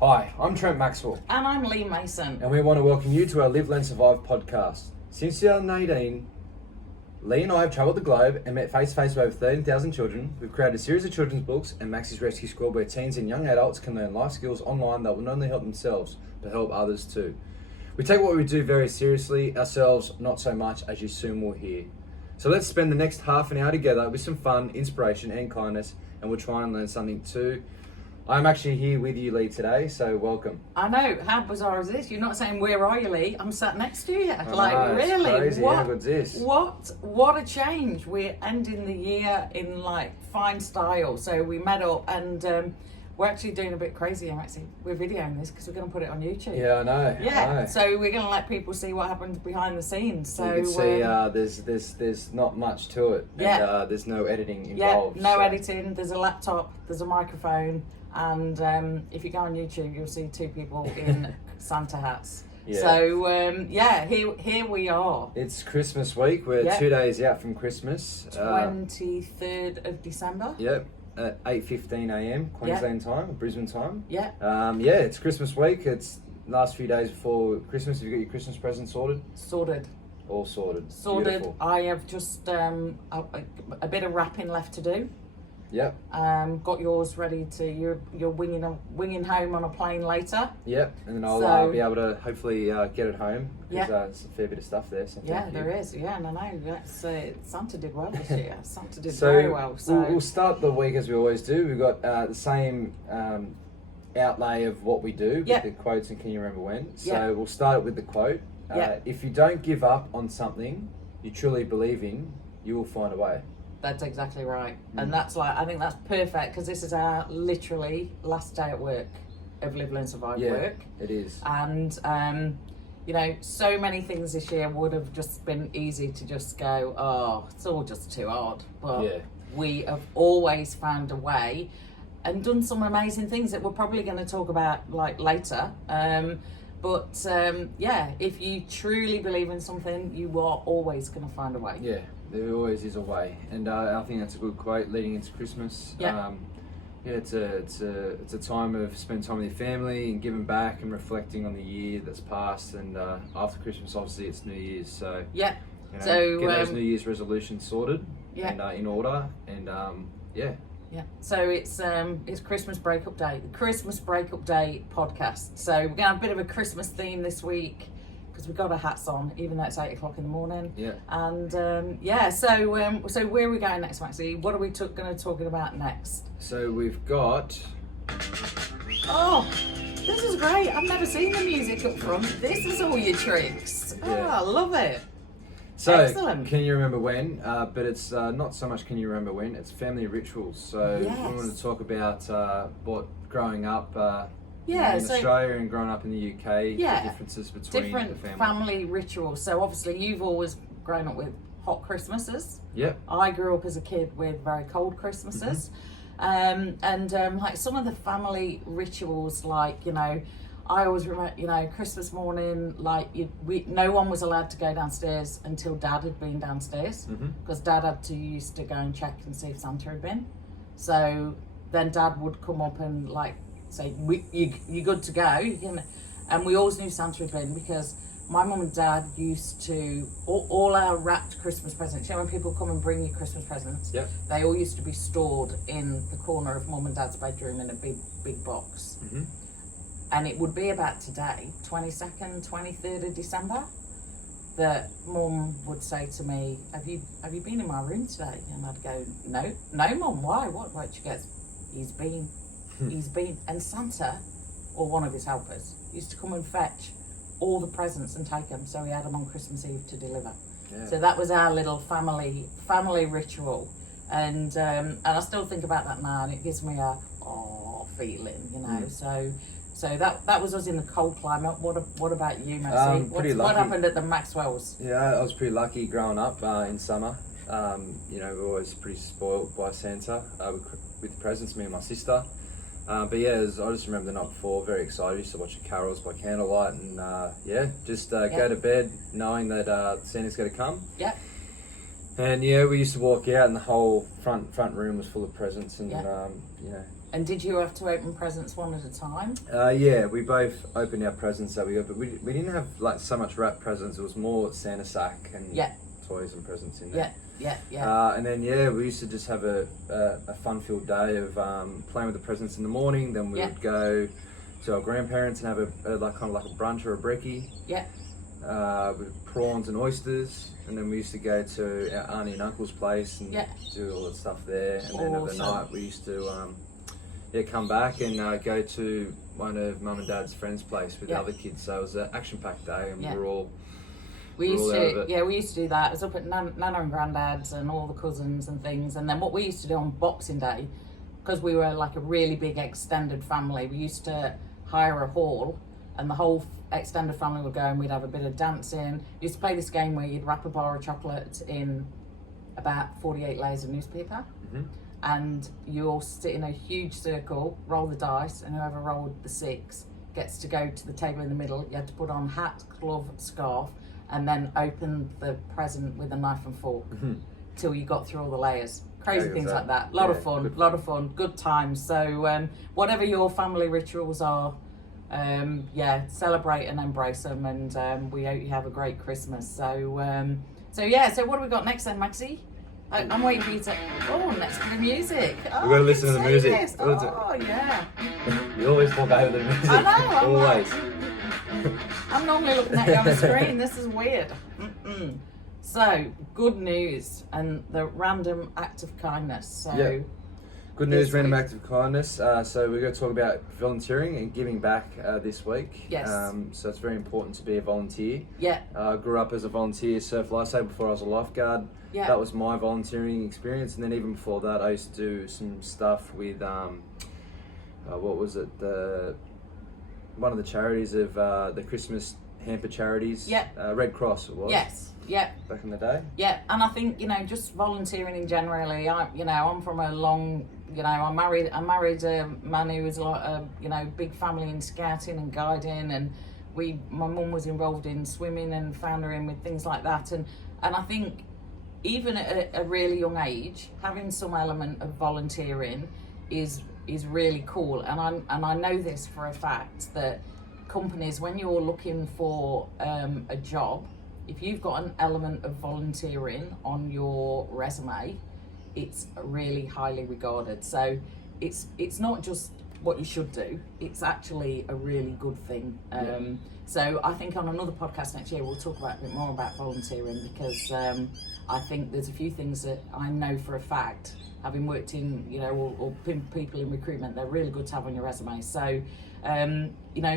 Hi, I'm Trent Maxwell. And I'm Leigh Mason. And we want to welcome you to our Live, Learn, Survive podcast. Since 2018, Leigh and I have travelled the globe and met face-to-face with over 13,000 children. We've created a series of children's books and Max's Rescue Squad where teens and young adults can learn life skills online that will not only help themselves, but help others too. We take what we do very seriously, ourselves not so much, as you soon will hear. So let's spend the next half an hour together with some fun, inspiration and kindness, and we'll try and learn something too. I'm actually here with you, Leigh, today, so welcome. I know, how bizarre is this? You're not saying, where are you, Leigh? I'm sat next to you. Really? Crazy. How good's this? What a change. We're ending the year in fine style. So we met up and we're actually doing a bit crazy. We're videoing this because we're going to put it on YouTube. Yeah, I know. Yeah, so we're going to let people see what happens behind the scenes. So you can see there's not much to it. Yeah. And, there's no editing involved. Yeah, no editing. There's a laptop, there's a microphone. And if you go on YouTube, you'll see two people in Santa hats. Yeah. So here we are. It's Christmas week. We're 2 days out from Christmas. 23rd of December. Yep. At 8:15 a.m. Queensland time, Brisbane time. Yeah. It's Christmas week. It's last few days before Christmas. Have you got your Christmas present sorted? Sorted. All sorted. Sorted. Beautiful. I have just a bit of wrapping left to do. Yep. Got yours ready to. You're winging home on a plane later. Yep. And then I'll be able to hopefully get it home because there's a fair bit of stuff there. So there is. Yeah, no. Santa did well this year. Santa did very well. So we'll start the week as we always do. We've got the same outlay of what we do with the quotes and can you remember when. So we'll start with the quote. If you don't give up on something you truly believe in, you will find a way. That's exactly right. And that's I think that's perfect because this is our literally last day at work of Live, Learn, Survive work. It is. And, so many things this year would have just been easy to just go, oh, it's all just too hard. But we have always found a way and done some amazing things that we're probably going to talk about later. If you truly believe in something, you are always going to find a way. Yeah. There always is a way, and I think that's a good quote leading into Christmas. It's a time of spending time with your family and giving back and reflecting on the year that's passed. And after Christmas, obviously, it's New Year's, so get those New Year's resolutions sorted and in order. And So it's Christmas Breakup Day, the Christmas Breakup Day podcast. So we're gonna have a bit of a Christmas theme this week. Because we've got our hats on, even though it's 8 o'clock in the morning. Yeah. And so where are we going next, Maxie? What are we going to talk about next? So we've got. Oh, this is great! I've never seen the music up front. This is all your tricks. Oh, I love it. So, excellent. Can you remember when? But it's not so much can you remember when, it's family rituals. So we want to talk about what growing up in Australia and growing up in the UK, the differences between the family rituals. So obviously you've always grown up with hot Christmases. Yep. I grew up as a kid with very cold Christmases. Mm-hmm. Some of the family rituals, I always remember, Christmas morning, no one was allowed to go downstairs until Dad had been downstairs because Dad used to go and check and see if Santa had been. So then Dad would come up and say, you're good to go. And we always knew Santa had been because my mum and Dad used to, all our wrapped Christmas presents, when people come and bring you Christmas presents, they all used to be stored in the corner of Mum and Dad's bedroom in a big box. Mm-hmm. And it would be about today, 22nd, 23rd of December, that Mum would say to me, have you been in my room today? And I'd go, no Mum, why? What'd you get? He's been. And Santa, or one of his helpers, used to come and fetch all the presents and take them, so he had them on Christmas Eve to deliver. Yeah. So that was our little family ritual, and I still think about that now, and it gives me a feeling, So that was us in the cold climate. What about you, Maxie? What happened at the Maxwells? Yeah, I was pretty lucky growing up in summer. We're always pretty spoiled by Santa with the presents, me and my sister. I just remember the night before, very excited. Used to watch the carols by candlelight and go to bed knowing that Santa's going to come. Yeah. And we used to walk out and the whole front room was full of presents and And did you have to open presents one at a time? Yeah, we both opened our presents that we got, but we didn't have like so much wrapped presents. It was more Santa sack and toys and presents in there. And then we used to just have a fun-filled day of playing with the presents in the morning. Then we would go to our grandparents and have a brunch or a brekkie. With prawns and oysters, and then we used to go to our auntie and uncle's place and do all that stuff there. And then at the night we used to come back and go to one of mum and dad's friends' place with the other kids. So it was an action-packed day, and we used to do that. It was up at Nana and Grandad's and all the cousins and things. And then what we used to do on Boxing Day, because we were like a really big extended family, we used to hire a hall, and the whole extended family would go, and we'd have a bit of dancing. We used to play this game where you'd wrap a bar of chocolate in about 48 layers of newspaper, and you all sit in a huge circle, roll the dice, and whoever rolled the 6 gets to go to the table in the middle. You had to put on hat, glove, scarf, and then open the present with a knife and fork till you got through all the layers. Crazy things like that. A lot of fun, good times. So whatever your family rituals are, celebrate and embrace them, and we hope you have a great Christmas. So what do we got next then, Maxie? I'm waiting for you to. Next bit of music. We've got to listen to the music. This. Oh yeah. You always talk over the music. I know. Always. I'm normally looking at you on the screen. This is weird. So good news and the random act of kindness. So. Good news, random act of kindness. So we're going to talk about volunteering and giving back this week. Yes. So it's very important to be a volunteer. Yeah. I grew up as a volunteer, surf lifesaver before I was a lifeguard. Yeah. That was my volunteering experience, and then even before that, I used to do some stuff with what was it? One of the charities of the Christmas hamper charities. Yeah. Red Cross it was. Yes. Yeah. Back in the day. Yeah, and I think just volunteering in generally. I'm from a long. I married a man who was big family in scouting and guiding, and my mum was involved in swimming and foundering with things like that, and I think even at a really young age, having some element of volunteering is really cool, and I know this for a fact that companies, when you're looking for a job, if you've got an element of volunteering on your resume, it's really highly regarded. So it's not just what you should do, it's actually a really good thing. So I think on another podcast next year we'll talk a bit more about volunteering, because I think there's a few things that I know for a fact, having worked in or people in recruitment, they're really good to have on your resume. So a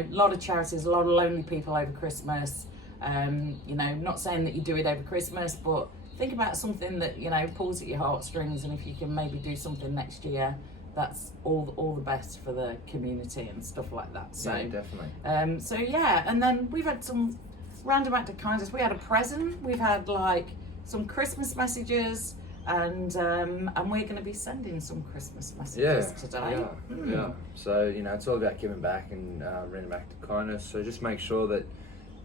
lot of charities, a lot of lonely people over Christmas. Not saying that you do it over Christmas, but think about something that pulls at your heartstrings, and if you can maybe do something next year, that's all the best for the community and stuff like that. So definitely. And then we've had some random act of kindness. We had a present. We've had some Christmas messages, and we're going to be sending some Christmas messages today. Yeah. So it's all about giving back and random act of kindness. So just make sure that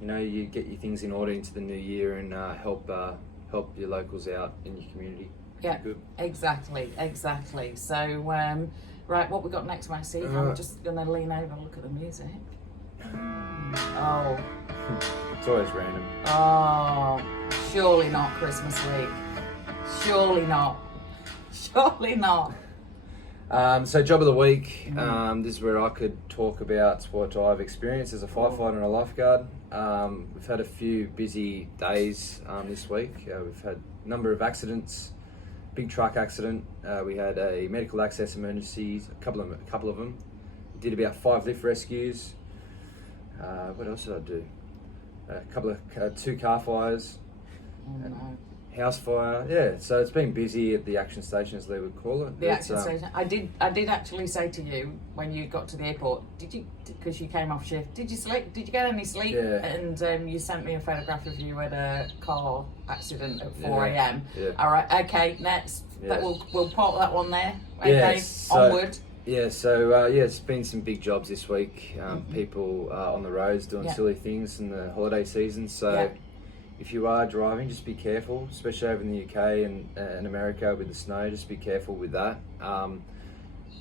you get your things in order into the new year, and help your locals out in your community. Yeah, good. Exactly. So, right, what we got next, Maxie? I'm just going to lean over and look at the music. Oh. It's always random. Oh, surely not Christmas week. Surely not. So job of the week, this is where I could talk about what I've experienced as a firefighter and a lifeguard. We've had a few busy days this week. We've had a number of accidents, big truck accident. We had a medical access emergencies, a couple of them. Did about 5 lift rescues. What else did I do? 2 car fires. House fire, so it's been busy at the action station, as they would call it. The action station. I did actually say to you when you got to the airport, because you came off shift, did you sleep? Did you get any sleep? Yeah. And you sent me a photograph of you at a car accident at 4 a.m. Yeah. All right, okay, next. Yeah. We'll park that one there. Okay, onward. Yeah, so it's been some big jobs this week. People on the roads doing silly things in the holiday season. So if you are driving, just be careful, especially over in the UK and America with the snow. Just be careful with that.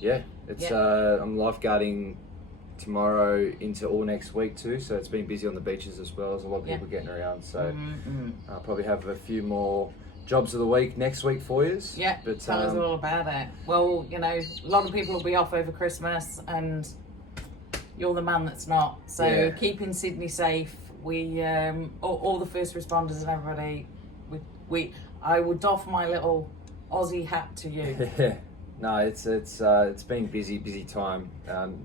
Yeah, it's I'm lifeguarding tomorrow into all next week too, so it's been busy on the beaches as well. There's a lot of people getting around, so I'll probably have a few more jobs of the week next week for you. Yeah, but tell us all about it. Well, you know, a lot of people will be off over Christmas, and you're the man that's not. So keeping Sydney safe. We all the first responders and everybody. I would doff my little Aussie hat to you. No, it's been busy time.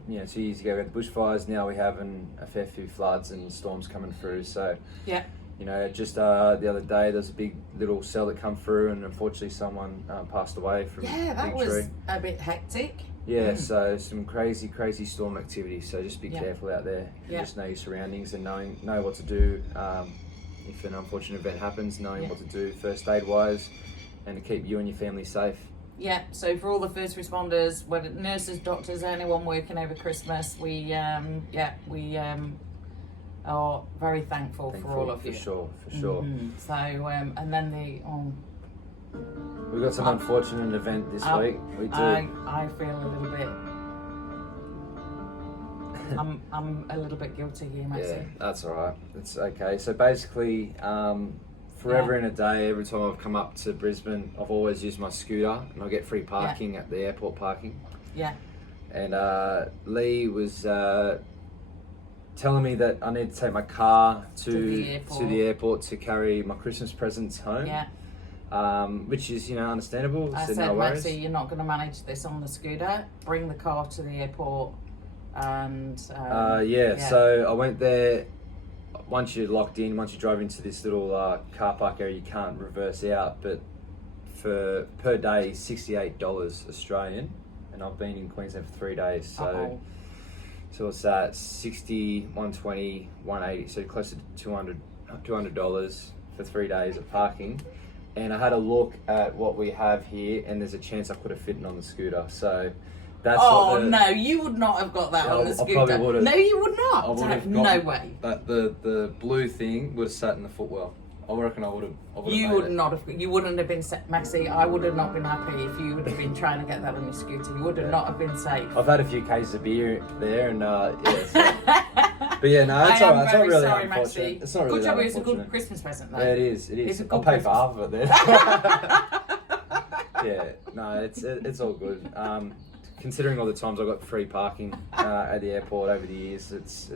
You know, 2 years ago we had the bushfires. Now we're having a fair few floods and storms coming through. So you know, just the other day there's a big little cell that come through, and unfortunately someone passed away from that was tree. A bit hectic. Yeah, so some crazy storm activity. So just be careful out there. You just know your surroundings and know what to do if an unfortunate event happens. Knowing what to do first aid wise, and to keep you and your family safe. Yeah. So for all the first responders, whether nurses, doctors, anyone working over Christmas, we are very thankful for all of you. For sure. So and then we got some unfortunate event this week. We do. I feel a little bit. I'm a little bit guilty here, Maxie. Yeah, that's all right. It's okay. So basically, forever in a day, every time I've come up to Brisbane, I've always used my scooter, and I get free parking at the airport parking. Yeah. And Leigh was telling me that I need to take my car to the airport to carry my Christmas presents home. Yeah. Which is, you know, understandable. I said, no worries. Maxie, you're not going to manage this on the scooter. Bring the car to the airport. And so I went there. Once you're locked in, once you drive into this little car park area, you can't reverse out. But for per day, $68 Australian, and I've been in Queensland for 3 days. So it's that 60, 120, 180, so close to $200 for 3 days of parking. And I had a look at what we have here, and there's a chance I could have fit on the scooter. So that's no, you would not have got that on the scooter. I probably would have. No, you would not. I would have no way. But the blue thing would have sat in the footwell. I reckon I would have. You wouldn't have been Maxie. I would have not been happy if you would have been trying to get that on your scooter. You would have not have been safe. I've had a few cases of beer there, and but yeah, no, it's alright. It's not really sorry, unfortunate. Maxie. It's not really good job. that It's a good unfortunate. Christmas present, though. Yeah, it is. I'll pay for half of it then. Yeah, no, it's all good. Considering all the times I got free parking at the airport over the years, it's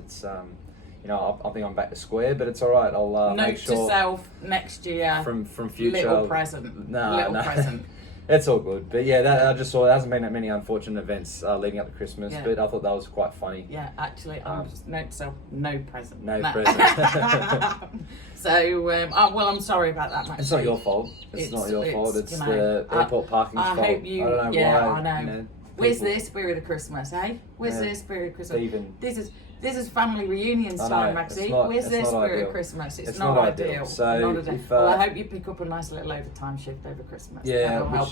you know, I think I'm back to square, but it's all right. I'll make sure. Note to self next year. From future. Little present. No. Present. It's all good, but yeah, I just saw there hasn't been that many unfortunate events leading up to Christmas, but I thought that was quite funny. Yeah, actually, I'm just note to self, no present. No present. So, well, I'm sorry about that, Maxie. It's not your fault. It's not your fault. It's the airport parking's fault. I hope you. I don't know why. I know. You know, where's their spirit of Christmas, eh? Where's their spirit of Christmas? Even. This is family reunions time, Maxie. Where's their spirit of Christmas? It's not ideal. So not ideal. Well, I hope you pick up a nice little overtime shift over Christmas. Yeah, I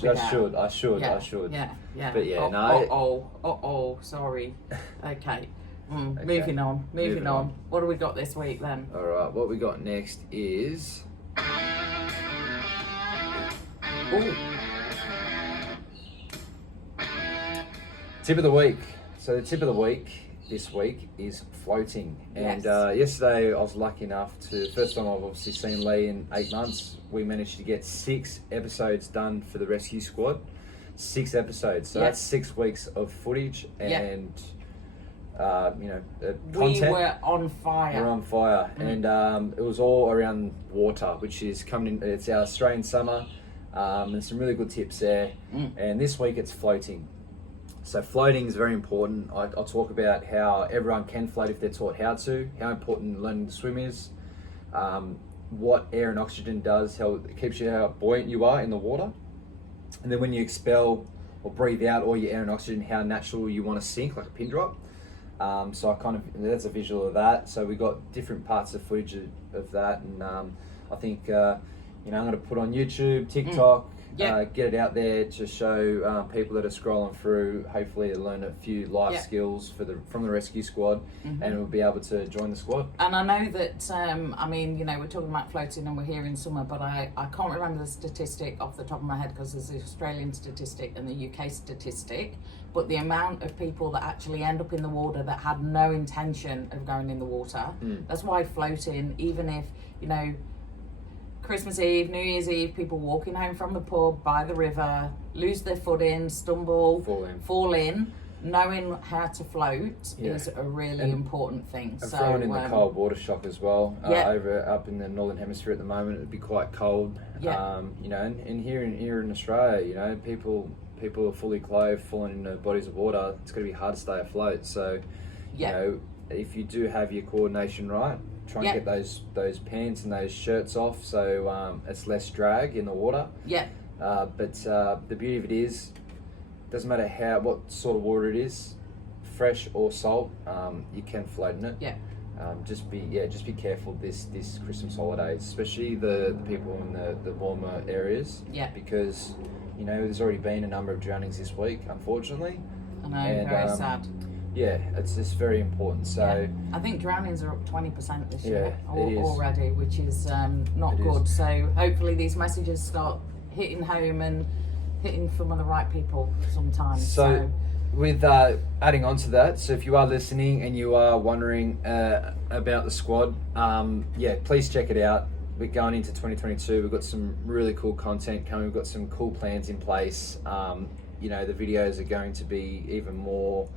should. Yeah. But yeah, sorry. Okay. Moving on. What do we got this week then? All right, what we got next is. Ooh. Tip of the week. So the tip of the week this week is floating. And yesterday I was lucky enough to, first time I've obviously seen Leigh in 8 months, we managed to get 6 episodes done for the rescue squad. 6 episodes. So that's 6 weeks of footage and content. We were on fire. We're on fire. And it was all around water, which is coming in, it's our Australian summer. There's some really good tips there. And this week it's floating. So floating is very important. I'll talk about how everyone can float if they're taught how to, how important learning to swim is, what air and oxygen does, how it keeps you, how buoyant you are in the water. And then when you expel or breathe out all your air and oxygen, how natural you want to sink, like a pin drop. So that's a visual of that. So we got different parts of footage of that. And I think, I'm going to put on YouTube, TikTok, Get it out there to show people that are scrolling through, hopefully to learn a few life skills from the rescue squad, and we'll be able to join the squad. And I know that, I mean, you know, we're talking about floating and we're here in summer, but I can't remember the statistic off the top of my head because there's the Australian statistic and the UK statistic, but the amount of people that actually end up in the water that had no intention of going in the water. That's why floating, even if, you know, Christmas Eve, New Year's Eve, people walking home from the pub by the river, lose their footing, stumble, fall in, knowing how to float is a really important thing. And throwing in the cold water shock as well. Up in the northern hemisphere at the moment, it'd be quite cold. You know, and here in Australia, you know, people are fully clothed, falling into bodies of water. It's going to be hard to stay afloat. So, you know, if you do have your coordination right, try and get those pants and those shirts off, so it's less drag in the water. But the beauty of it is, doesn't matter what sort of water it is, fresh or salt, you can float in it. Just be careful this Christmas holidays, especially the people in the warmer areas. Because, you know, there's already been a number of drownings this week, unfortunately. I know, very sad. Yeah, it's just very important. So I think drownings are up 20% this year already, which is not good. So hopefully these messages start hitting home and hitting some of the right people sometimes. So with adding on to that, so if you are listening and you are wondering about the squad, please check it out. We're going into 2022. We've got some really cool content coming. We've got some cool plans in place. You know, the videos are going to be even more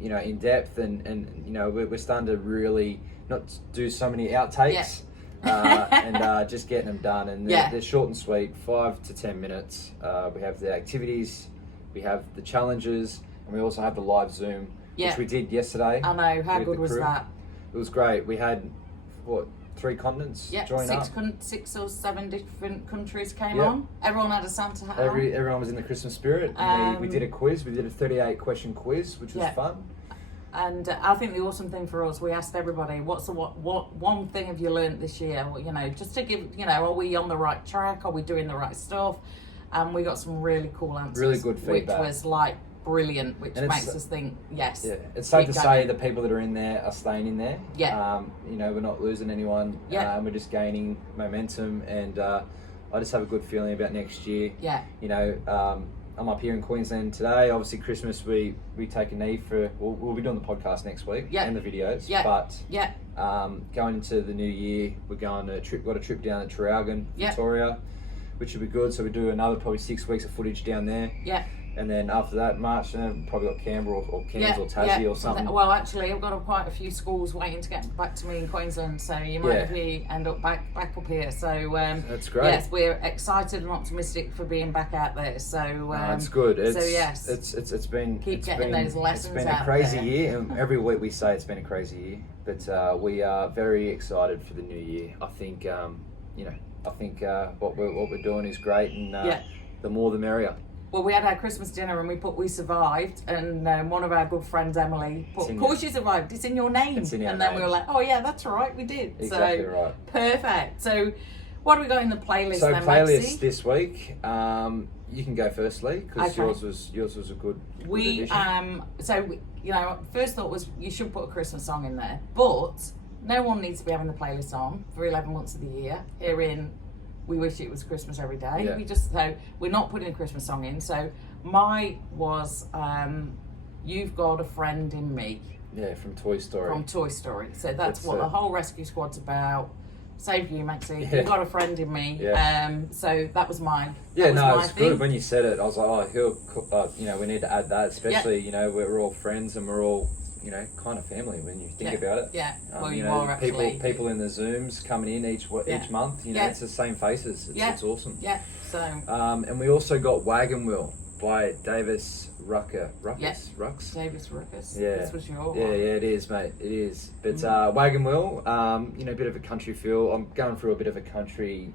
you know, in depth, and you know, we're starting to really not do so many outtakes, and just getting them done, and they're short and sweet, 5 to 10 minutes. We have the activities, we have the challenges, and we also have the live Zoom, which we did yesterday. I know, how good was that? It was great. We had 3 continents join up. 6 or 7 different countries came on. Everyone had a Santa hat on. Everyone was in the Christmas spirit. We did a quiz. We did a 38 question quiz, which was fun. And I think the awesome thing for us, we asked everybody, what one thing have you learned this year? Well, you know, just to give, you know, are we on the right track? Are we doing the right stuff? And we got some really cool answers. Really good feedback. Which was like brilliant, which makes us think, yes. Yeah, it's safe to say the people that are in there are staying in there. You know, we're not losing anyone. We're just gaining momentum, and I just have a good feeling about next year. You know, I'm up here in Queensland today. Obviously, Christmas we take a knee for. We'll be doing the podcast next week and the videos. But going into the new year, we're going to got a trip down to Traralgon, Victoria, which will be good. So we do another probably 6 weeks of footage down there. And then after that, March, probably got Canberra or Cairns or Tassie or something. Well, actually, I've got quite a few schools waiting to get back to me in Queensland, so you might end up back up here. So that's great. Yes, we're excited and optimistic for being back out there. So that's good. It's been those lessons. It's been a crazy year, and every week we say it's been a crazy year, but we are very excited for the new year. I think you know, what we're doing is great, and the more the merrier. Well, we had our Christmas dinner and we survived, and one of our good friends, Emily, put, of course you survived, it's in your name. It's in your and name. then we were like, oh yeah, that's right, we did. Exactly right. Perfect. So what do we got in the playlist then, playlist Maxie? This week, you can go first, Lee, because yours was a good addition. You know, first thought was you should put a Christmas song in there, but no one needs to be having the playlist on for 11 months of the year. We wish it was Christmas every day. We're not putting a Christmas song in. So my was You've Got a Friend in Me. Yeah, from Toy Story. So that's what the whole rescue squad's about. Save you, Maxie. Yeah. You've got a friend in me. So that was mine. It's good. When you said it, I was like, you know, we need to add that, especially, you know, we're all friends and we're all, you know, kind of family when you think about it. Well, you you know, are actually. people in the Zooms coming in each month. You know, it's the same faces. It's awesome. So. And we also got Wagon Wheel by Davis Rucker. Davis Ruckus. Yeah. This was your one. Yeah, it is, mate. It is. But Wagon Wheel, you know, a bit of a country feel. I'm going through a bit of a country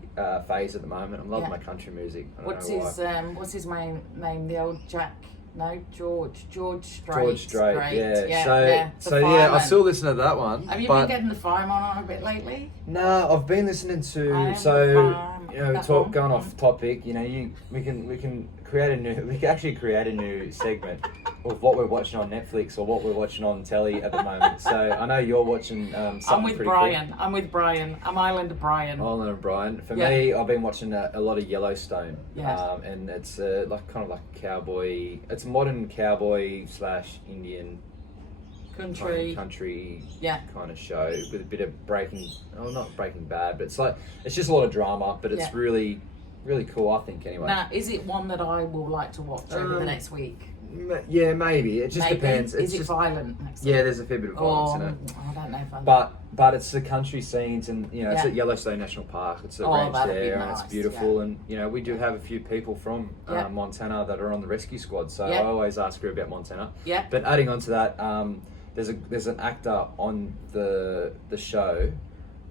phase at the moment. I'm loving my country music. What's his main name? The old Jack No, George Strait. George Strait, Great. yeah. The So I Fireman. still listen to that one. Have you but been getting the Fireman on a bit lately? No, I've been listening to. I am So the Fireman, you know, that talk one. going off topic. You know, we can create a new. We can actually create a new segment of what we're watching on Netflix or what we're watching on telly at the moment. So I know you're watching something I'm with pretty Brian. cool. I'm with Brian. I'm Islander Brian. Island of Brian. For Yeah. me, I've been watching a lot of Yellowstone. Yeah. And it's like kind of like cowboy. It's modern cowboy / Indian country Yeah. kind of show with a bit of not Breaking Bad, but it's just a lot of drama, but it's Yeah. really cool, I think, anyway. Now, is it one that I will like to watch over the next week? Yeah, maybe. It just Maybe. depends. Is It's it just, violent next yeah, week? there's a fair bit of violence in it. I don't know if I But it's the country scenes, and you know, it's Yeah. at Yellowstone National Park. It's a Oh, ranch that'd be there, and nice, it's beautiful. And you know, we do have a few people from Yeah. Montana that are on the rescue squad. So Yeah. I always ask her about Montana. Yeah. But adding on to that, there's an actor on the show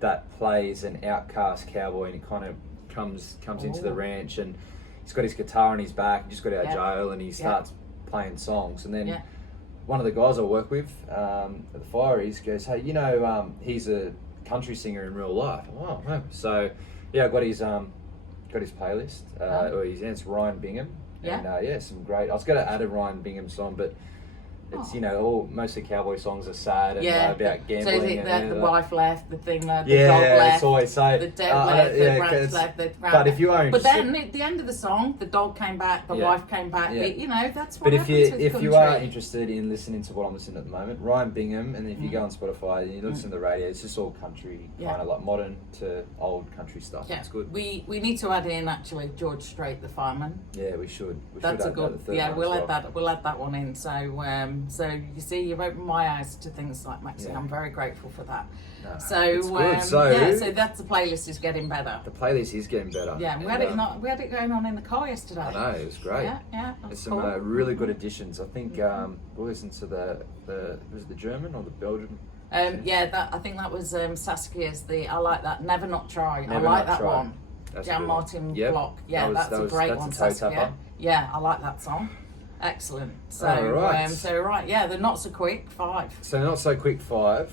that plays an outcast cowboy, and he kind of comes into the Oh. ranch, and he's got his guitar on his back. He just got out of Yeah. jail, and he starts playing songs, and then. Yeah. One of the guys I work with at the Fireys goes, hey, you know, he's a country singer in real life. Oh, no. So, yeah, I got his playlist. Or it's Ryan Bingham. Yeah. And, some great. I was going to add a Ryan Bingham song, but it's, you know, mostly cowboy songs are sad and about gambling. So is it that and the wife left, the thing, the dog yeah, left, it's always so. the dog left, the rats left, the rat But if you are But interested, then at the end of the song, the dog came back, the Yeah. wife came back. Yeah. You know, that's what but happens with if country. you are interested in listening to what I'm listening to at the moment, Ryan Bingham, and if you go on Spotify and you listen to the radio, it's just all country, Yeah. kind of like modern to old country stuff. Yeah. It's good. We need to add in actually George Strait, the fireman. Yeah, we should. That's a add good. that, the third Yeah, one we'll as add well. that. We'll add that one in. So you see, you've opened my eyes to things like Maxi. Yeah. I'm very grateful for that. No, So it's good. So yeah, so that's the playlist is getting better. the playlist is getting better. Yeah, and we had it going on in the car yesterday. I know, it was great. Yeah, There's that's some cool. really good additions. I think we'll listen to was it the German or the Belgian? I think that was Saskia's. I like that. Never Not Try. Never I like Not that Try. one. That's a Jan good one. Martin Yep. Block. Yeah, that's a great one. That's a toe Saskia. tapper. Yeah, I like that song. Excellent. So, All right. yeah, the Not So Quick 5. So not so quick 5.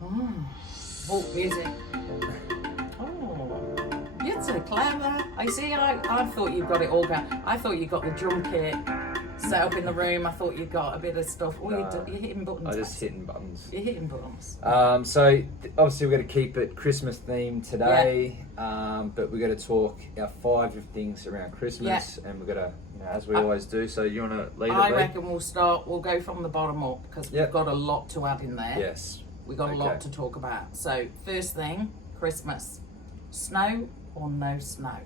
Oh, music. Oh, you're so clever. I see. I thought you got it all going. I thought you got the drum kit set up in the room. I thought you got a bit of stuff. Oh, No. you're hitting buttons. I just hitting buttons. You're hitting buttons. So obviously we're going to keep it Christmas themed today, but we're going to talk our 5 of things around Christmas, and we're going to, as we always do. So you want to lead it? I Lee? reckon we'll go from the bottom up because Yep. we've got a lot to add in there. Yes. We've got a lot Okay. to talk about. So first thing, Christmas. Snow or no snow?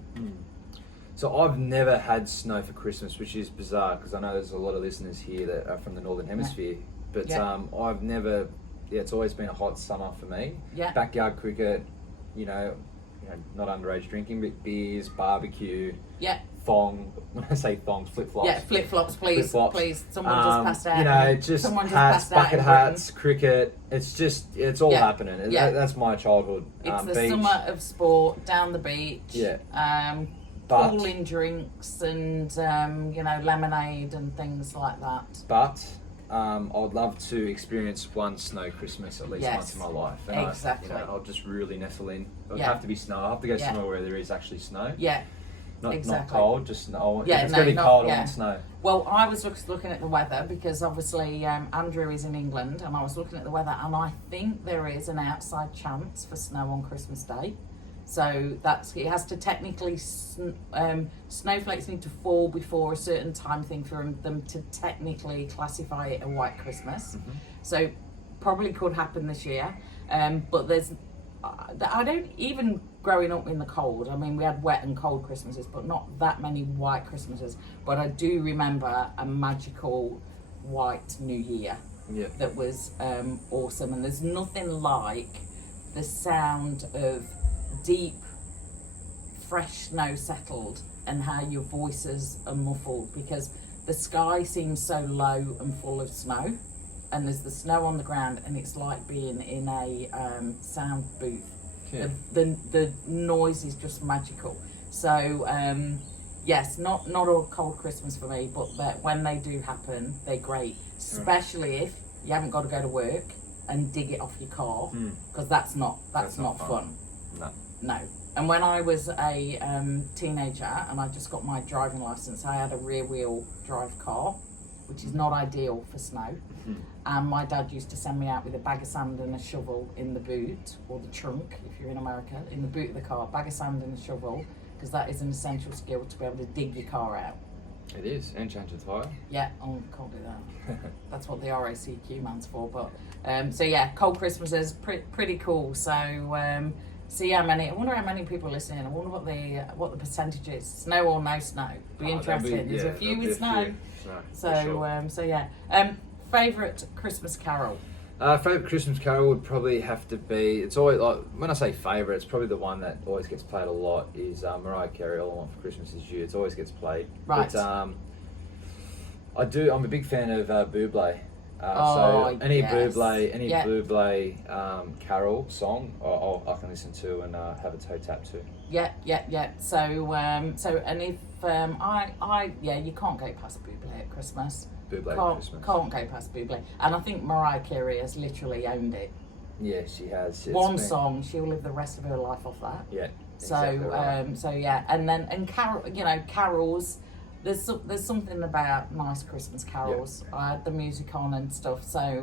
So I've never had snow for Christmas, which is bizarre because I know there's a lot of listeners here that are from the Northern Hemisphere. But Yeah. I've never. Yeah, it's always been a hot summer for me. Yeah. Backyard cricket, you know, not underage drinking, but beers, barbecue, Yeah. thong. When I say thongs, flip flops. Yeah, flip flops, please. Flip-flops. Please. Someone just passed out. You know, just Someone just hats, passed out bucket in Britain. hats, cricket. It's all Yeah. happening. Yeah. That's my childhood. It's the beach. summer of sport, down the beach. Yeah. But, cooling drinks and lemonade and things like that. But I would love to experience one snow Christmas at least Yes. once in my life. And Exactly. I'll just really nestle in. It would Yeah. have to be snow. I'll have to go Yeah. somewhere where there is actually snow. Yeah. Not exactly. cold, just snow. Yeah, if it's no, going to be not- cold, yeah. I want snow. Well, I was just looking at the weather because obviously Andrew is in England, and I was looking at the weather, and I think there is an outside chance for snow on Christmas Day. So it has to technically snowflakes need to fall before a certain time thing for them to technically classify it a white Christmas. Mm-hmm. So probably could happen this year, but I don't even growing up in the cold. I mean, we had wet and cold Christmases, but not that many white Christmases. But I do remember a magical white New Year Yeah. that was awesome. And there's nothing like the sound of deep, fresh snow settled and how your voices are muffled because the sky seems so low and full of snow. And there's the snow on the ground, and it's like being in a sound booth. Yeah. The noise is just magical. So yes, not a cold Christmas for me, but when they do happen, they're great. Especially if you haven't got to go to work and dig it off your car, because that's not fun. No. And when I was a teenager and I just got my driving licence, I had a rear wheel drive car, which is not ideal for snow. And my dad used to send me out with a bag of sand and a shovel in the boot, or the trunk if you're in America, in the boot of the car, bag of sand and a shovel, because that is an essential skill to be able to dig your car out. It is, and change the tyre. Yeah, oh, can't do that. That's what the RACQ man's for. But so yeah, cold Christmas is pretty cool. So see how many. I wonder how many people are listening. I wonder what the percentage is. Snow or no snow? Be interesting. There's a few with snow. So yeah. Favourite Christmas carol? Favourite Christmas carol would probably have to be. It's always like when I say favourite, it's probably the one that always gets played a lot. Is Mariah Carey, "All I Want for Christmas Is You." It always gets played. Right. But, I'm a big fan of Bublé. So any Bublé carol song, I can listen to and have a toe tap to. Yeah. So and if you can't go past Bublé at Christmas. Can't go past Bublé, and I think Mariah Carey has literally owned it. Yeah, she has. Song, she'll live the rest of her life off that. Yeah. So exactly right. So yeah, and carols. There's something about nice Christmas carols. I had the music on and stuff. So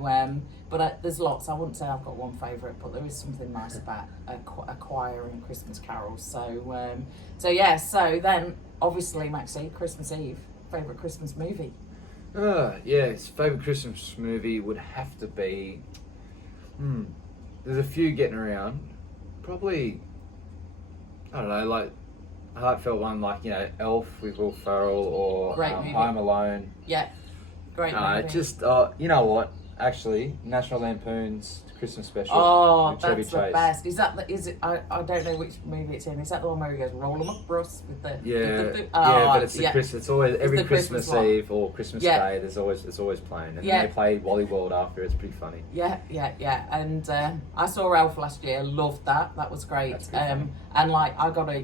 but there's lots. I wouldn't say I've got one favourite, but there is something nice about a choir and Christmas carols. So yeah. So then obviously, Maxie, Christmas Eve, favourite Christmas movie. Favourite Christmas movie would have to be. There's a few getting around. Probably, I don't know, like a heartfelt one, like Elf with Will Ferrell, or Home Alone. Yeah, great movie. Just you know what? Actually, National Lampoon's Christmas Special. Oh, that's the best. Is it? I don't know which movie it's in. Is that the one where he goes roll 'em up, Russ, with the? But it's the Christmas. It's always every Christmas Eve or Christmas Day. It's always playing, and then they play Wally World after. It's pretty funny. Yeah. And I saw Elf last year. Loved that. That was great. And like I got a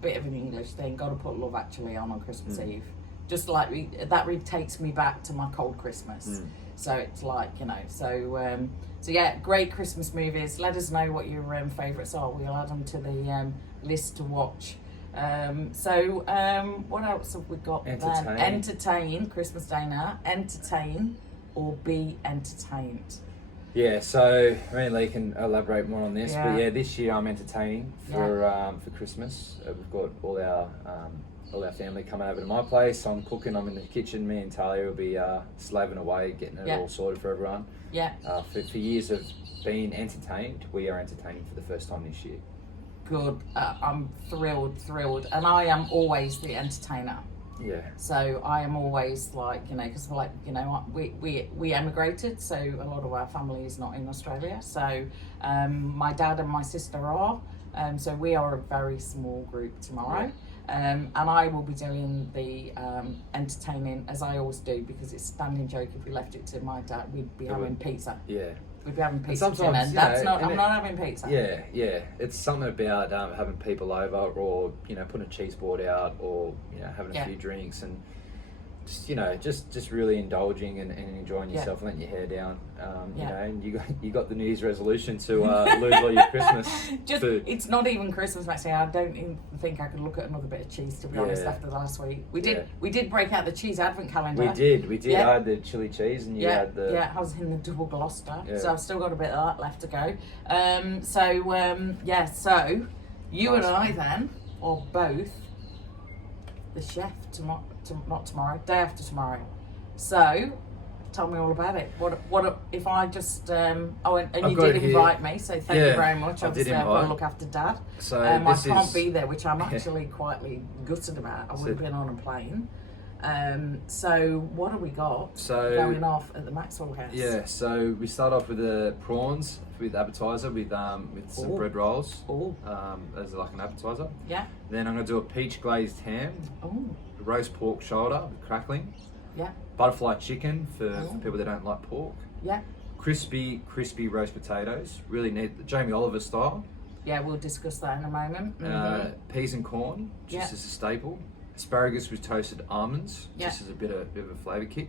bit of an English thing. Got to put Love Actually on Christmas Eve. Just like that takes me back to my cold Christmas. So it's like so yeah, great Christmas movies. Let us know what your favourites are. We'll add them to the list to watch. What else have we got? Entertain. Christmas Day now. Entertain or be entertained. Yeah, so me and Leigh can elaborate more on this, but this year I'm entertaining for Christmas. We've got all our family coming over to my place. I'm cooking. I'm in the kitchen. Me and Talia will be slaving away, getting it all sorted for everyone. Yeah. For years of being entertained, we are entertaining for the first time this year. Good. I'm thrilled, and I am always the entertainer. Yeah. So I am always because we emigrated, so a lot of our family is not in Australia. So my dad and my sister are. So we are a very small group tomorrow. And I will be doing the entertaining, as I always do, because it's a standing joke. If we left it to my dad, we'd be having pizza. Yeah. We'd be having pizza. And I'm not having pizza. Yeah. It's something about having people over, or putting a cheese board out, or having a few drinks, and just really indulging and enjoying yourself, and letting your hair down. And you got the New Year's resolution to lose all your Christmas food. It's not even Christmas, actually. I don't even think I could look at another bit of cheese, to be honest, after last week. We did break out the cheese advent calendar. We did. I had the chili cheese, and you had the... Yeah, I was in the double Gloucester, so I've still got a bit of that left to go. So you and I then, or both, the chef not tomorrow, day after tomorrow. So, tell me all about it. What if I just and you did invite me, so thank you very much. Obviously, I've got to look after Dad. So I can't be there, which I'm actually quietly gutted about. I would have been on a plane. So what have we got going off at the Maxwell house? Yeah, so we start off with the prawns with appetizer with some bread rolls. As like an appetizer. Yeah. Then I'm gonna do a peach glazed ham. Roast pork shoulder with crackling. Yeah. Butterfly chicken for people that don't like pork. Yeah. Crispy roast potatoes. Really neat, Jamie Oliver style. Yeah, we'll discuss that in a moment. Peas and corn, just as a staple. asparagus with toasted almonds, Yeah. just as a bit of a flavour kick.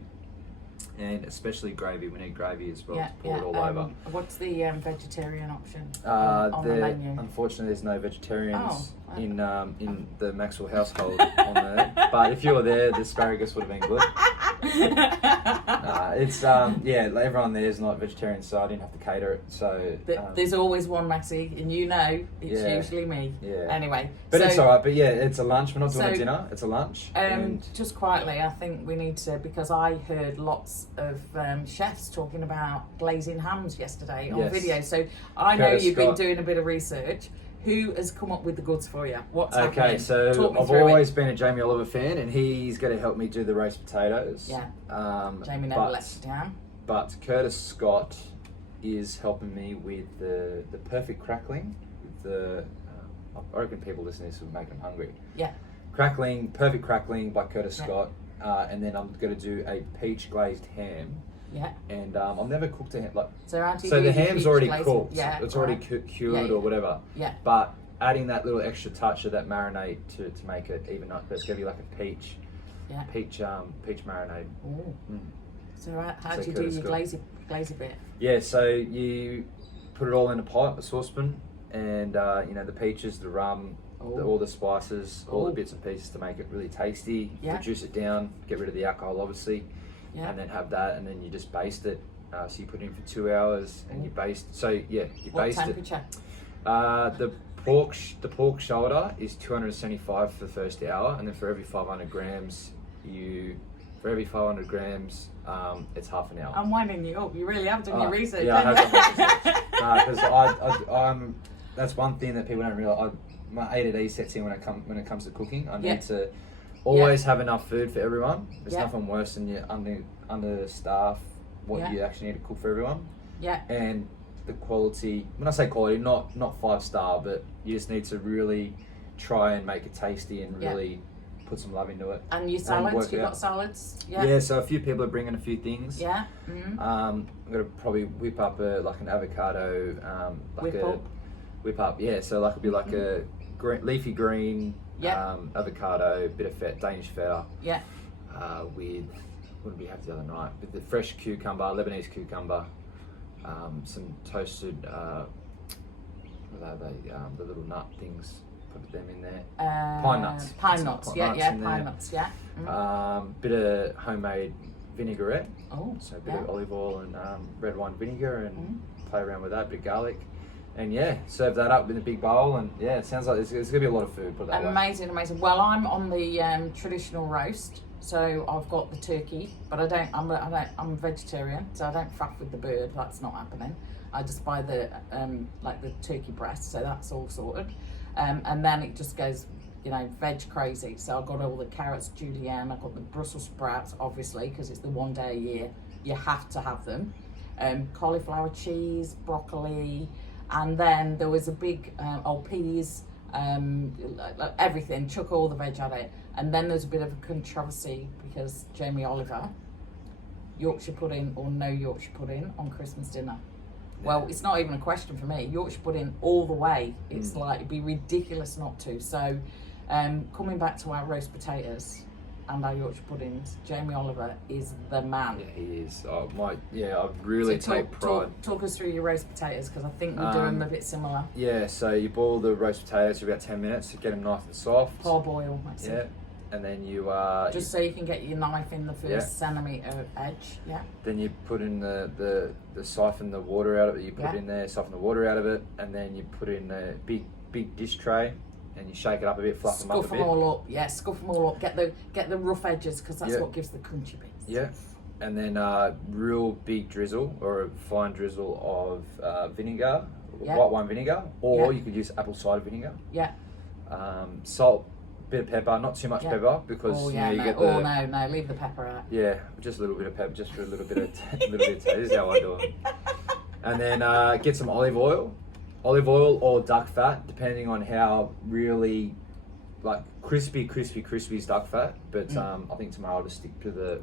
And especially gravy. We need gravy as well Yeah, to pour yeah. it all over. What's the vegetarian option on the menu? Unfortunately, there's no vegetarians Oh, in the Maxwell household on there. But if you were there, the asparagus would have been good. It's like everyone there is not vegetarian, so I didn't have to cater it. So There's always one, Maxie, and you know it's Yeah. usually me. Yeah. Anyway, but so, it's alright. But yeah, it's a lunch. We're not doing So, a dinner. It's a lunch. And just quietly, I think we need to, because I heard lots of chefs talking about glazing hams yesterday on Yes. video. So I know Curtis you've Scott. been doing a bit of research. Who has come up with the goods for you? What's okay, happening? so Talk me I've through always it. been a Jamie Oliver fan, and he's going to help me do the roast potatoes. Yeah. Jamie never but- lets you down. But Curtis Scott is helping me with the perfect crackling. With the I reckon people listening to this will make them hungry. Yeah. Perfect crackling by Curtis Yeah. Scott, and then I'm going to do a peach glazed ham. Yeah. And I've never cooked a ham like. So how do you So do the your ham's peach already glazing? cooked. Yeah. It's already right. cured Yeah. or whatever. Yeah. But adding that little extra touch of that marinade to make it even up, it's going to be like a peach marinade. Ooh. Mm. So how So do you do Curtis your Scott. glazy bit? Yeah, so you put it all in a pot, a saucepan, and the peaches, the rum, all the spices, all the Ooh. bits and pieces to make it really tasty. Yeah. Reduce it down, get rid of the alcohol, obviously, Yeah. and then have that, and then you just baste it. So you put it in for 2 hours, and you baste. So yeah, you What baste temperature? it. The pork shoulder is 275 for the first hour, and then for every 500 grams, it's half an hour. I'm winding you up. You really have done your research. Yeah, I haven't have you? done my research. Because I'm. That's one thing that people don't realize. My ADD sets in when it comes to cooking. I Yeah. need to always have enough food for everyone. There's Yeah. nothing worse than you understaff what Yeah. you actually need to cook for everyone. Yeah. And the quality. When I say quality, not 5-star, but you just need to really try and make it tasty and Yeah. really put some love into it. And your work salads? it You out. got salads? Yeah. So a few people are bringing a few things. Yeah. Mm-hmm. I'm gonna probably whip up an avocado, whip up. Yeah, so it'll be like a leafy green, Yeah. avocado, bit of feta, Danish feta. Yeah. With what did we have the other night? With the fresh cucumber, Lebanese cucumber, some toasted. What are they? The little nut things. Put them in there. Pine nuts. Pine nuts. Yeah. nuts Yeah. in Pine there. nuts. Yeah. Bit of homemade vinaigrette. Oh. So a bit Yeah. of olive oil and red wine vinegar and play around with that, a bit of garlic. And yeah, serve that up in a big bowl, and yeah, it sounds like it's going to be a lot of food. Put it that way. Amazing, amazing. Well, I'm on the traditional roast, so I've got the turkey, but I'm a vegetarian, so I don't faff with the bird. That's not happening. I just buy the the turkey breast, so that's all sorted. And then it just goes, veg crazy. So I've got all the carrots, julienne. I've got the Brussels sprouts, obviously, because it's the one day a year you have to have them. Cauliflower cheese, broccoli. And then there was a big old peas, everything, chuck all the veg at it. And then there's a bit of a controversy because Jamie Oliver, Yorkshire pudding or no Yorkshire pudding on Christmas dinner. Well, it's not even a question for me. Yorkshire pudding all the way. It's like, it'd be ridiculous not to. So coming back to our roast potatoes and our Yorkshire puddings, Jamie Oliver is the man. Yeah, he is. I really take pride. Talk us through your roast potatoes, because I think we do them a bit similar. Yeah, so you boil the roast potatoes for about 10 minutes to get them nice and soft. Parboil, makes Yeah, it. and then you Just so you can get your knife in the first centimetre edge. Yeah. then you put in the siphon the water out of it. You put it in there, siphon the water out of it, and then you put in a big dish tray. And you shake it up a bit, fluff them up a bit. Scuff them all up. Yeah, scuff them all up. Get the rough edges, because that's what gives the crunchy bits. Yeah, and then real big drizzle or a fine drizzle of vinegar, white wine vinegar, or you could use apple cider vinegar. Yeah. Salt, bit of pepper, not too much pepper because you get the. No, leave the pepper out. Yeah, just a little bit of pepper, just for a little bit of taste. This is how I do it. And then get some olive oil or duck fat, depending on how really crispy is duck fat. But I think tomorrow I'll just stick to the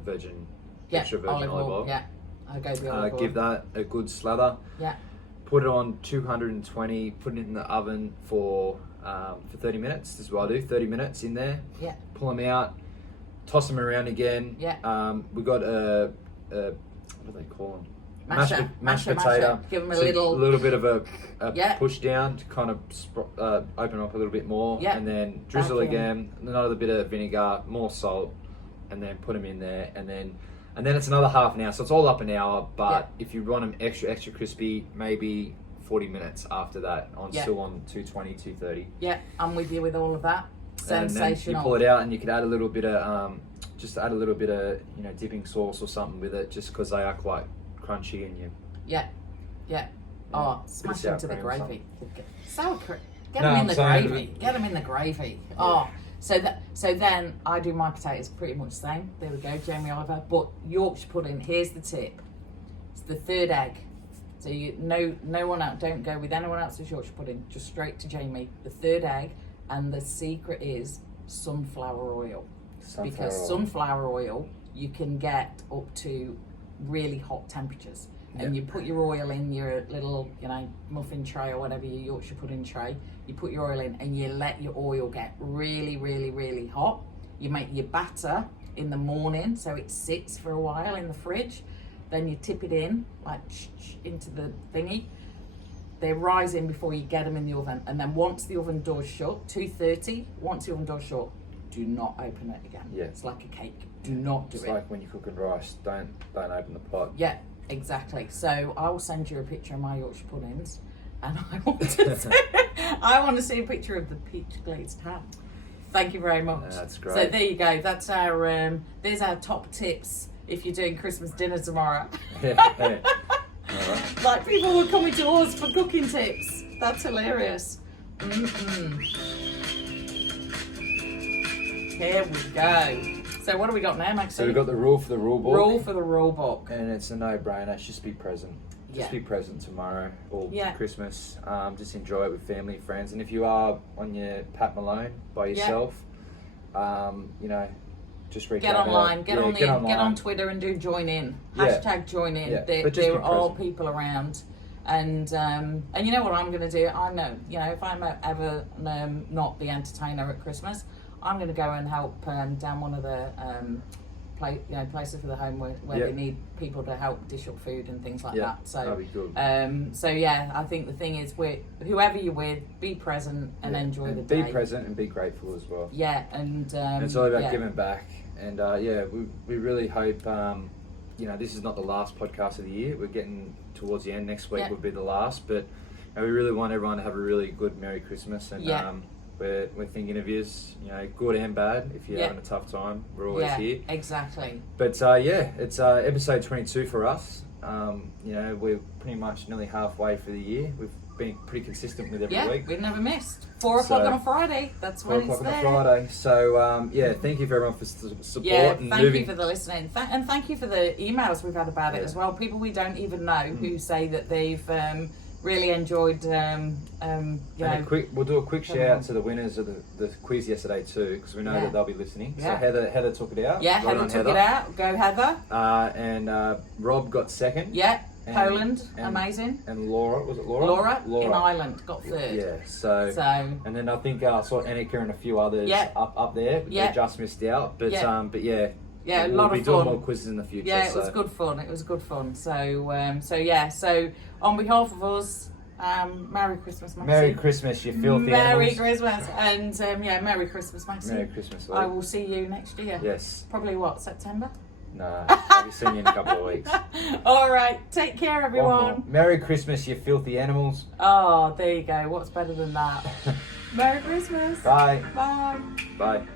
extra virgin olive oil. Yeah, I'll go the olive oil. Give that a good slather. Yeah. put it on 220, put it in the oven for 30 minutes. This is what I do, 30 minutes in there. Yeah. Pull them out, toss them around again. Yeah. We got a what do they call them? Mashed potato. Masher. Give them a little bit of a Yeah. push down to kind of open up a little bit more. Yeah. And then drizzle Back in. again, another bit of vinegar, more salt, and then put them in there. And then it's another half an hour. So it's all up an hour. But if you want them extra crispy, maybe 40 minutes after that. Still on 220, 230. Yeah, I'm with you with all of that. Sensational. And then you pull it out, and you could add a little bit of dipping sauce or something with it, just because they are quite crunchy and you. Yeah. Oh, smash into the gravy. Sour cream. Get No, them in I'm the saying- gravy. Get them in the gravy. Oh, so then I do my potatoes pretty much the same. There we go, Jamie Oliver. But Yorkshire pudding. Here's the tip. It's the third egg. So no one else. Don't go with anyone else's Yorkshire pudding. Just straight to Jamie. The third egg, and the secret is sunflower oil. Because sunflower oil you can get up to really hot temperatures. And you put your oil in your little, muffin tray or whatever, your Yorkshire pudding tray. You put your oil in and you let your oil get really, really, really hot. You make your batter in the morning so it sits for a while in the fridge. Then you tip it in, into the thingy. They're rising before you get them in the oven. And then once the oven door's shut, 230, once the oven door's shut, do not open it again. Yeah. It's like a cake. Do not do it. It's like when you're cooking rice, don't open the pot. Yeah. Exactly. So I will send you a picture of my Yorkshire puddings, and I want to see a picture of the peach glazed ham. Thank you very much. That's great. So there you go. That's our there's our top tips if you're doing Christmas dinner tomorrow. Yeah. All right. Like people were coming to us for cooking tips. That's hilarious. Here we go. So what do we got now, Maxine? So we've got the rule for the rule book. Rule for the rule book. And it's a no-brainer. Just be present. Just be present tomorrow or Christmas. Just enjoy it with family, friends. And if you are on your Pat Malone by yourself, just reach Get out. online. Get on Twitter and do join in. Hashtag join in. Yeah. There are all people around. And you know what I'm going to do? I know, if I'm ever not the entertainer at Christmas, I'm going to go and help down one of the places for the home where they need people to help dish up food and things like that. So that'd be good. I think the thing is, whoever you're with, be present and enjoy the day. Be present and be grateful as well. Yeah, and it's all about giving back. And we really hope. This is not the last podcast of the year. We're getting towards the end. Next week will be the last, but we really want everyone to have a really good Merry Christmas. And we're thinking of yous, good and bad. If you're having a tough time, we're always here. Exactly. But it's episode 22 for us. We're pretty much nearly halfway through the year. We've been pretty consistent with every week. We've never missed. 4 o'clock on a Friday. That's when it's there. 4 o'clock on a Friday. So thank you for everyone for support. Yeah, thank you for the listening, and thank you for the emails we've had about it as well. People we don't even know who say that they've really enjoyed. We'll do a quick shout out to the winners of the quiz yesterday too, because we know that they'll be listening. So Heather took it out. Yeah, Heather took it out. Go Heather. And Rob got second. Yeah. Poland, amazing. And Laura, was it Laura? Laura in Ireland got third. Yeah, so and then I think I saw Annika and a few others up there. They just missed out, but a lot of fun. We'll be doing more quizzes in the future. Yeah, it was good fun. So on behalf of us, Merry Christmas, Maxine. Merry Christmas, you filthy Merry animals. Christmas, and Merry Christmas, Maxine. Merry Christmas, Lee. I will see you next year. Yes. Probably September? No, I'll be seeing you in a couple of weeks. All right, take care, everyone. Merry Christmas, you filthy animals. Oh, there you go. What's better than that? Merry Christmas. Bye. Bye. Bye.